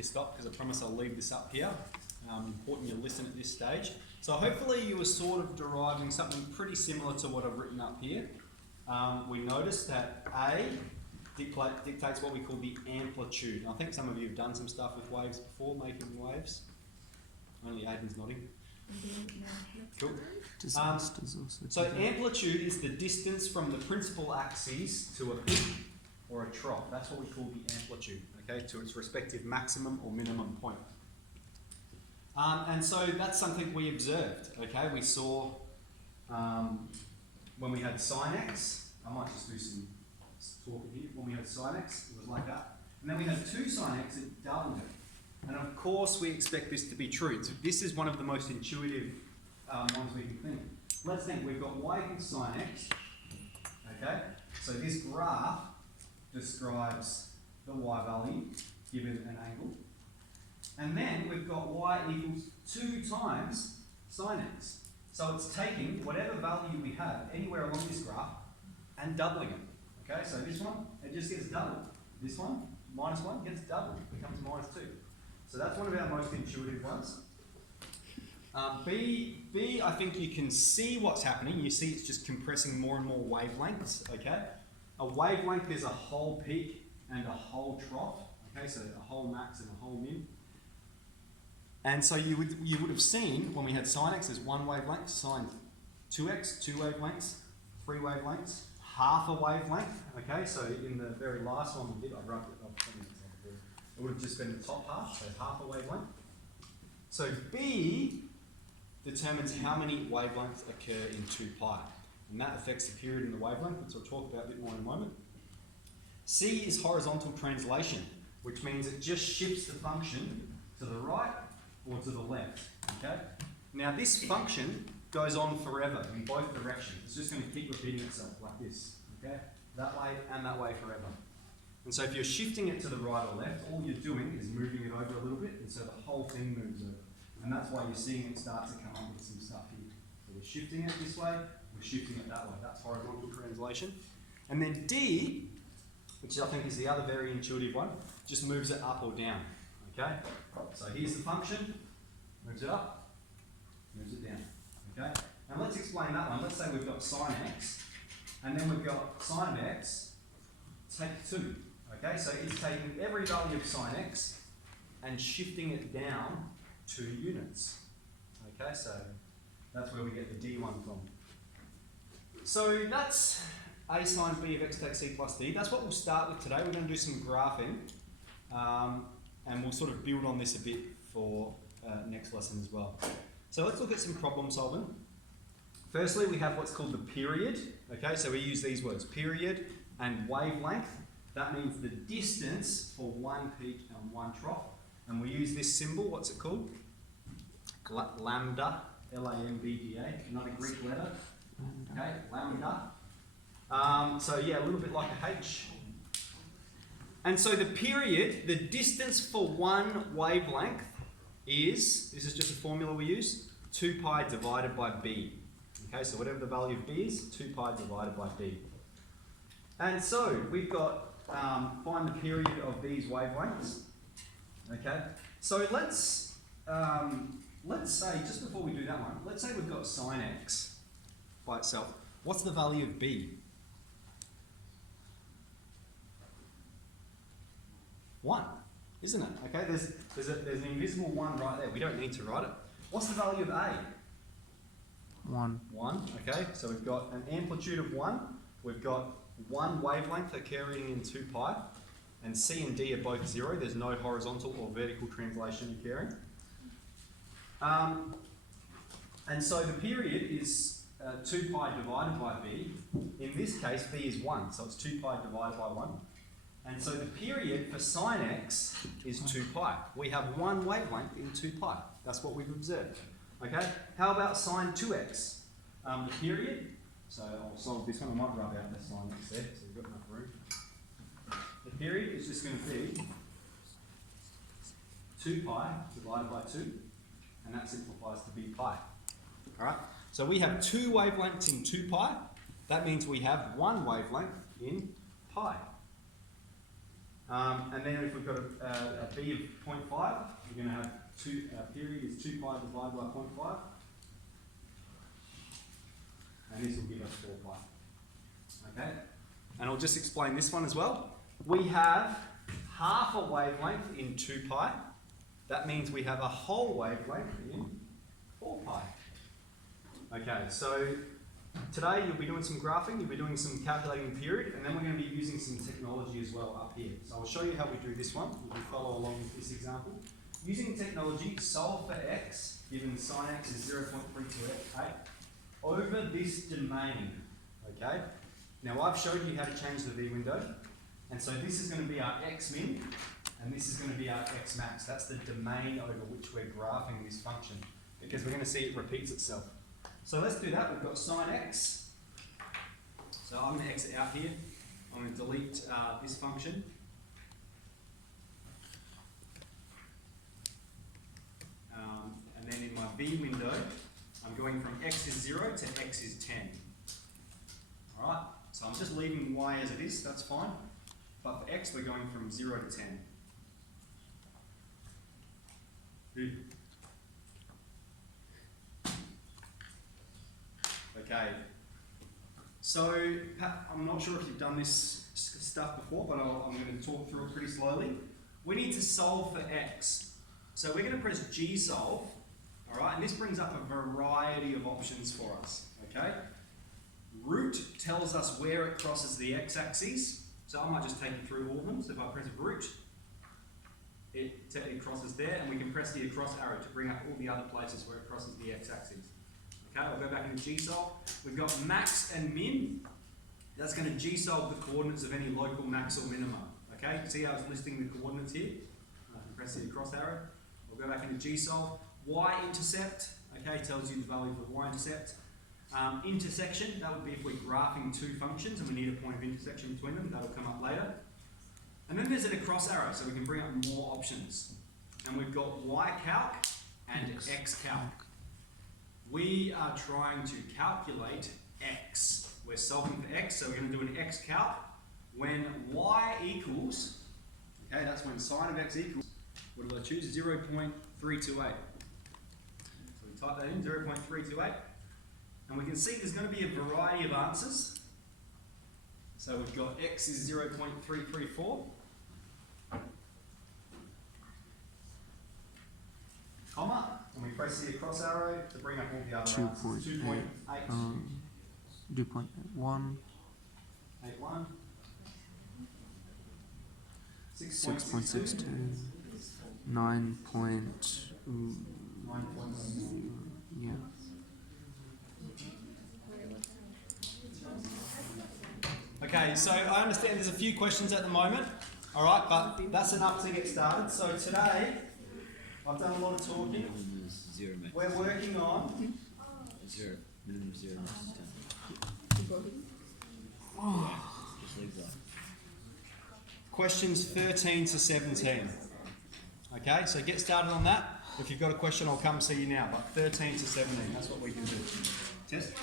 you stop because I promise I'll leave this up here. Important you listen at this stage. So hopefully you were sort of deriving something pretty similar to what I've written up here. We noticed that A dictates what we call the amplitude. I think some of you have done some stuff with waves before, making waves. Only Aiden's nodding. Cool. So amplitude is the distance from the principal axis to a peak or a trough. That's what we call the amplitude, okay, to its respective maximum or minimum point. And so that's something we observed, okay? We saw when we had sine x, I might just do some talking here. When we had sine x, it was like that. And then we had 2 sine x, it doubled it. And of course we expect this to be true. So this is one of the most intuitive ones we can think. Let's think, we've got y equals sine x, okay? So this graph describes the y value given an angle. And then we've got y equals 2 times sine x. So it's taking whatever value we have anywhere along this graph and doubling it. Okay, so this one, it just gets doubled. This one, -1, gets doubled, becomes -2. So that's one of our most intuitive ones. B, I think you can see what's happening. You see it's just compressing more and more wavelengths, okay? A wavelength is a whole peak and a whole trough, okay? So a whole max and a whole min. And so you would have seen when we had sine x, there's 1 wavelength, sine 2x, 2 wavelengths, 3 wavelengths, half a wavelength, okay? So in the very last one we did, I wrote it up. It would have just been the top half, so half a wavelength. So B determines how many wavelengths occur in 2 pi. And that affects the period in the wavelength, which I'll talk about a bit more in a moment. C is horizontal translation, which means it just shifts the function to the right or to the left, okay? Now this function goes on forever in both directions. It's just going to keep repeating itself like this, okay? That way and that way forever. And so if you're shifting it to the right or left, all you're doing is moving it over a little bit, and so the whole thing moves over. And that's why you're seeing it start to come up with some stuff here. So we're shifting it this way, we're shifting it that way. That's horizontal translation. And then D, which I think is the other very intuitive one, just moves it up or down, okay? So here's the function, moves it up, moves it down, okay? Now let's explain that one. Let's say we've got sine x, and then we've got sine of x, take 2. Okay, so it's taking every value of sine x and shifting it down 2 units. Okay, so that's where we get the D1 from. So that's A sine B of x take C plus D. That's what we'll start with today. We're going to do some graphing, and we'll sort of build on this a bit for next lesson as well. So let's look at some problem solving. Firstly, we have what's called the period. Okay, so we use these words, period and wavelength. That means the distance for 1 peak and 1 trough. And we use this symbol, what's it called? Lambda, L-A-M-B-D-A, another Greek letter. Okay, lambda. So yeah, a little bit like a H. And so the period, the distance for 1 wavelength is, this is just a formula we use, 2 pi divided by B. Okay, so whatever the value of B is, 2 pi divided by B. And so we've got find the period of these wavelengths. Okay, so let's say, just before we do that one, let's say we've got sine x by itself. What's the value of B? 1, isn't it? Okay, there's an invisible 1 right there. We don't need to write it. What's the value of A? 1. 1, okay, so we've got an amplitude of 1. We've got 1 wavelength occurring in 2 pi, and C and D are both 0. There's no horizontal or vertical translation occurring. And so the period is 2 pi divided by B. In this case, B is 1, so it's 2 pi divided by 1. And so the period for sine x is 2 pi. We have 1 wavelength in 2 pi. That's what we've observed. Okay, how about sine 2x? The period, so I'll solve this one. I might rub out the sine x there, so we've got enough room. The period is just going to be 2 pi divided by 2, and that simplifies to b pi. Alright, so we have 2 wavelengths in 2 pi. That means we have 1 wavelength in pi. And then if we've got a b of 0.5, we're going to have period is 2 pi divided by 0.5. And this will give us 4 pi. Okay? And I'll just explain this one as well. We have half a wavelength in 2 pi. That means we have a whole wavelength in 4 pi. Okay, so today you'll be doing some graphing, you'll be doing some calculating the period, and then we're going to be using some technology as well up here. So I'll show you how we do this one. You can follow along with this example. Using technology, solve for x, given sine x is 0.328, over this domain. Okay? Now I've showed you how to change the V window, and so this is going to be our x min, and this is going to be our x max. That's the domain over which we're graphing this function, because we're going to see it repeats itself. So let's do that. We've got sine x. So I'm going to exit out here. I'm going to delete this function. And then in my V window, I'm going from x is 0 to x is 10. Alright, so I'm just leaving y as it is, that's fine. But for x, we're going from 0 to 10. Good. Okay, so I'm not sure if you've done this stuff before, but I'm going to talk through it pretty slowly. We need to solve for x. So we're going to press G solve, alright, and this brings up a variety of options for us, okay? Root tells us where it crosses the x-axis, so I might just take you through all of them. So if I press root, it crosses there, and we can press the across arrow to bring up all the other places where it crosses the x-axis. Okay, I'll go back into G-solve. We've got max and min. That's going to G-solve the coordinates of any local max or minima. Okay, see how I was listing the coordinates here? I can press the across arrow. We'll go back into G-solve. Y-intercept, okay, tells you the value of the y-intercept. Intersection, that would be if we're graphing two functions and we need a point of intersection between them. That'll come up later. And then there's an across arrow, so we can bring up more options. And we've got y-calc and x-calc. We are trying to calculate x. We're solving for x, so we're going to do an x-calc when y equals, okay, that's when sine of x equals, what do I choose? 0.328. So we type that in, 0.328. And we can see there's going to be a variety of answers. So we've got x is 0.334. Comma, and we press the across arrow to bring up all the other answers. 2.8. 2.1. 81. 6.62. 9. 9.0. Yeah. Okay, so I understand there's a few questions at the moment, all right, but that's enough to get started. So today, I've done a lot of talking. Zero max. We're working on Zero. Minimum zero max is 10. Just leave that. questions 13 to 17. Okay, so get started on that. If you've got a question, I'll come see you now. But 13 to 17, that's what we can do. Test.